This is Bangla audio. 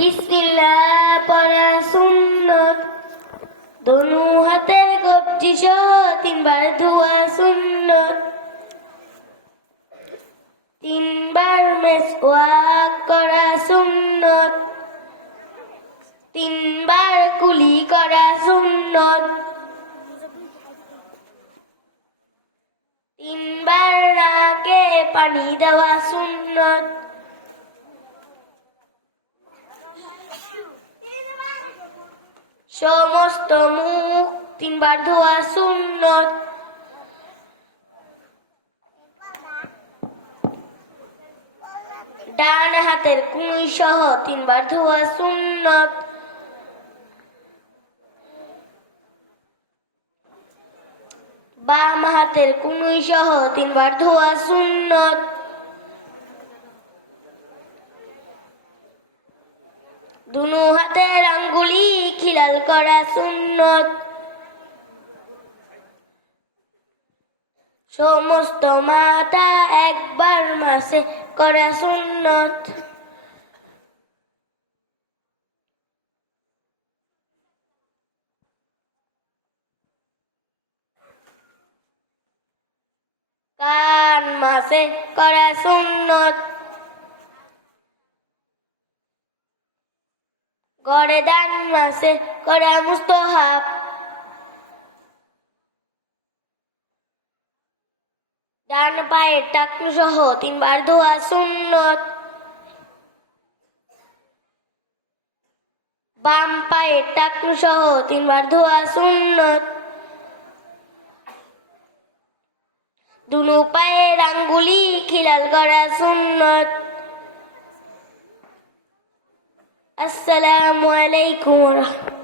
বিসমিল্লাহ পড়া সুন্নত। দোনো হাতের কবজি সহ তিনবার ধোয়া সুন্নত। তিনবার মেসওয়াক করা সুন্নত। তিনবার কুলি করা সুন্নত। তিনবার নাকে পানি দেওয়া সুন্নত। সমস্ত মুখ তিনবার ধোয়া সুন্নত। ডান হাতের কুঁই সহ তিনবার ধোয়া সুন্নত। বাম হাতের কুঁই সহ তিনবার ধোয়া সুন্নত। দুনো হাতের আঙ্গুলি খিলাল করা সুন্নত। সমস্ত মাথা একবার মাসে করা সুন্নত। কান মাসে করা সুন্নত। গর্দান মাসে করা মুস্তাহাব। ডান পায়ের টাকনু সহ তিনবার ধোয়া সুন্নত। বাম পায়ের টাকনু সহ তিনবার ধোয়া সুন্নত। দুনো পায়ের আঙ্গুলি খিলাল করা সুন্নত। আসসালামু আলাইকুম ওয়া রাহমাতুল্লাহ।